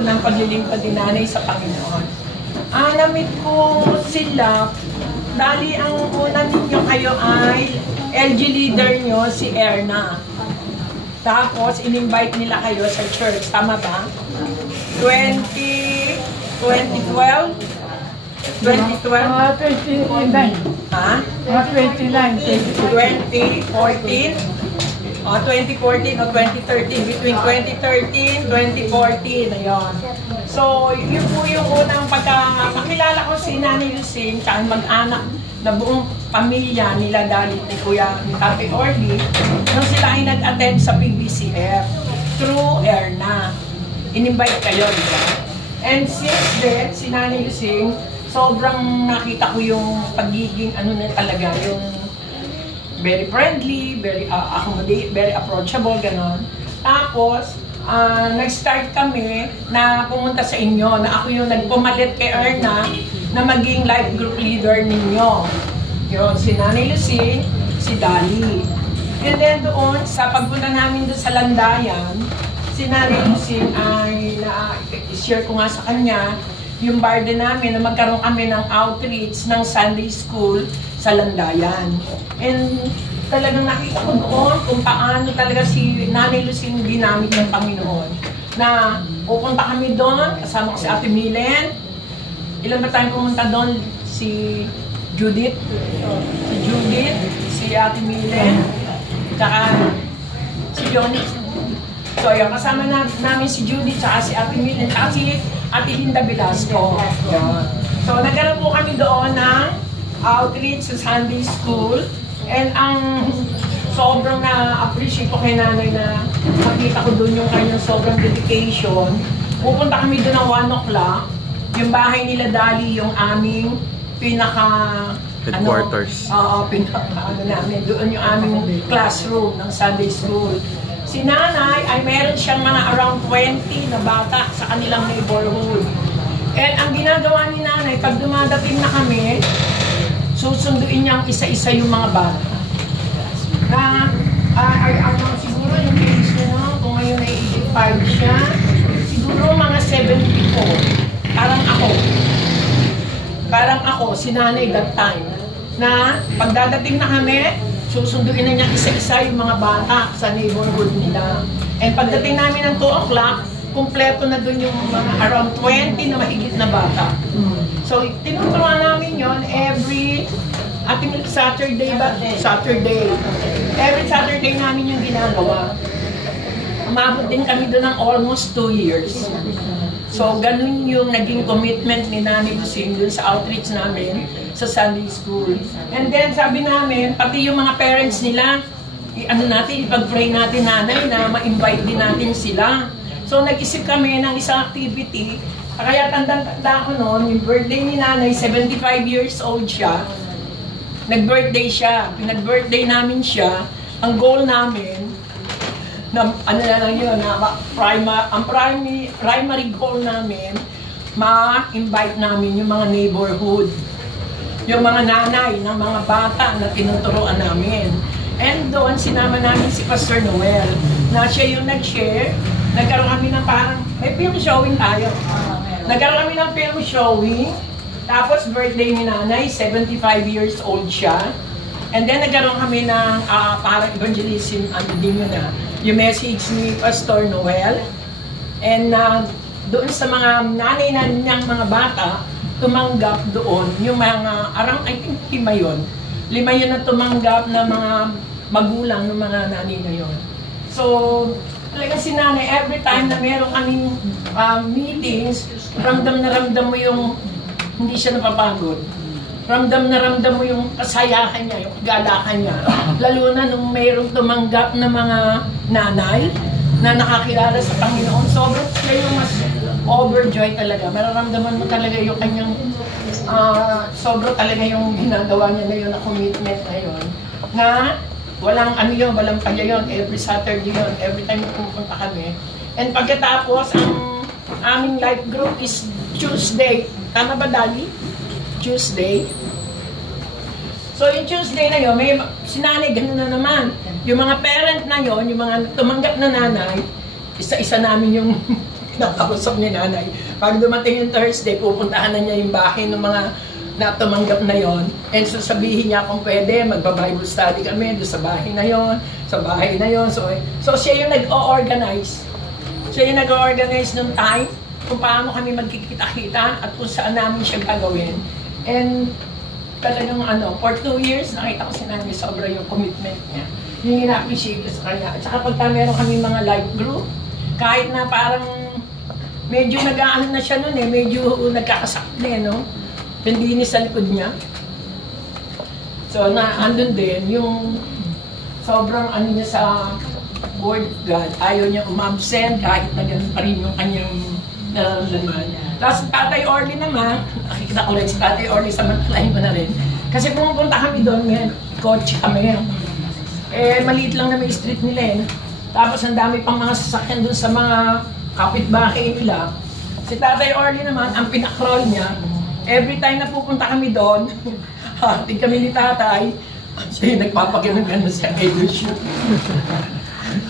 ko ng paglilingkod ni nanay sa Panginoon. Na-meet ko sila, dali ang una ninyo kayo ay LG leader nyo, si Erna. Tapos, in-invite nila kayo sa church. Tama ba? 2012? 29. Ha? 29. 2014? 2014 o 2013. Between 2013, 2014. Ayun. So, yun po yung unang pagkakakilala ko si Nanay Lucing, tsaka mag-anak na buong pamilya nila dahil ni Kuya, ni Tate Orly, nung sila ay nag-attend sa PBCF through Erna. In-invite kayo, di ba? And since then, si Nanay Lucing, sobrang nakita ko yung pagiging ano na talaga, yung very friendly, very accommodate, very approachable, gano'n. Tapos, nag-start kami na pumunta sa inyo, na ako yung nagpumalit kay Erna na maging life group leader ninyo. Yun, si Nanay Lucing, si Dali. And then doon, sa pagpunta namin doon sa Landayan, si Nanay Lucing ay na-share ko nga sa kanya yung barda namin na magkaroon kami ng outreach ng Sunday School sa Landayan. And talagang nakita ko doon kung paano talaga si Nanay Lucing ginamit ng Panginoon. Na pupunta kami doon, kasama ko si Ate Milen. Ilan ba tayong pumunta doon? Si Judith, si Ate Milen, tsaka si Johnny. So yun, kasama namin si Judith, tsaka si Ate Milen, tsaka si Ate Linda Velasco. So nagkaroon po kami doon ng outreach sa Sunday School. And ang sobrang na-appreciate ko kay nanay na makita ko doon yung kanyang sobrang dedication. Pupunta kami doon ng 1 o'clock. Yung bahay nila Dali, yung aming headquarters. Namin. Doon yung aming classroom ng Sunday School. Si nanay ay meron siyang mga around 20 na bata sa kanilang neighborhood. And ang ginagawa ni nanay, pag dumadating na kami, susunduin niyang isa-isa yung mga bata. Na, siguro yung age niya, kung ngayon ay 85 siya, siguro mga 74. Parang ako, si nanay that time, na pagdadating na kami, susunduin na niya isa-isa yung mga bata sa neighborhood nila. And pagdating namin ng 2 o'clock, kumpleto na dun yung mga around 20 na mahigit na bata. So, tinuturuan namin yon every Saturday. Every Saturday namin yung ginagawa. Umabot din kami doon ng almost 2 years. So, ganun yung naging commitment ni Nanay Lucing dun sa outreach namin sa Sunday School. And then, sabi namin, pati yung mga parents nila, ipag-pray natin nanay na ma-invite din natin sila. So, nag-isip kami ng isang activity. Kaya tanda ko noon, yung birthday ni nanay, 75 years old siya. Nag-birthday siya. Pinag-birthday namin siya. Ang goal namin, ang primary goal namin, ma-invite namin yung mga neighborhood. Yung mga nanay ng mga bata na tinuturuan namin. And doon, sinama namin si Pastor Noel, na siya yung nag-share. Nagkaroon kami ng parang, may film showing tayo. Nagkaroon kami ng film showing. Tapos, birthday ni nanay, 75 years old siya. And then, nagkaroon kami ng parang evangelism, din yun na, yung message ni Pastor Noel. And doon sa mga nanay na niyang mga bata, tumanggap doon yung mga, I think 5 yun. 5 yun na tumanggap na mga magulang ng mga nanay na yun. So, talaga si nanay, every time na meron kaming meetings, ramdam mo yung hindi siya napapagod. Ramdam mo yung kasayahan niya, yung kagalakan niya. Lalo na nung mayroong tumanggap na mga nanay na nakakilala sa Panginoon, sobrang siya yung mas overjoy talaga. Mararamdaman mo talaga yung kanyang sobrang talaga yung ginagawa niya na yun, na commitment na yun. Na walang walang paya yun. Every Saturday yun, every time na pupunta kami. And pagkatapos, ang aming life group is Tuesday. Tama ba, Dali? Tuesday. So, yung Tuesday na yun, may sinanay, gano'n na naman. Yung mga parent na yun, yung mga tumanggap na nanay, isa-isa namin yung nakausap ni nanay. Pag dumating yung Thursday, pupuntahan na niya yung bahay ng mga na tumanggap na yon, and sasabihin niya kung pwede, magba-Bible study kami doon sa bahay na yon, sa bahay na yon. So siya yung nag-o-organize. Siya yung nag-o-organize ng time, kung paano kami magkikita-kita at kung saan namin siya gagawin. And talagang for 2 years, nakita ko si nanay sobra yung commitment niya. Yung ina-appreciate ko sa kanya. At saka pagka meron kami mga life group, kahit na parang medyo nag-aano na siya nun medyo nagkakasakit no? Hindi ni sa likod niya. So, andun din, yung sobrang niya sa Word of God, ayaw niya umabsent kahit na ganun pa rin yung kanyang nararamdaman. Tapos Tatay Orly naman, nakikita ko rin si Tatay Orly sa matalain ko na rin. Kasi pumupunta kami doon, may kotse kami. Maliit lang na may street nila Tapos ang dami pang mga sasakyan doon sa mga kapitbahay nila. Si Tatay Orly naman, ang pinakroll niya, every time na pupunta kami doon, hatid kami ni Tatay, siya yung nagpapagano'n sa Edushoot.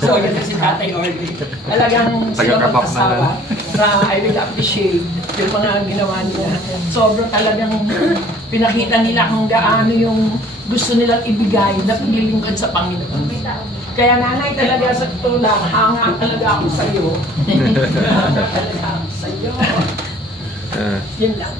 So, yun si Tatay Orly. Talagang sila mag-asawa na I will appreciate yung mga ginawa nila. Sobrang talagang pinakita nila kung gaano yung gusto nilang ibigay na paglilingkod sa Panginoon. Kaya nanay talaga sa tulak, hanga talaga ako sa'yo. Hanga talaga ako sa'yo. Yun lang.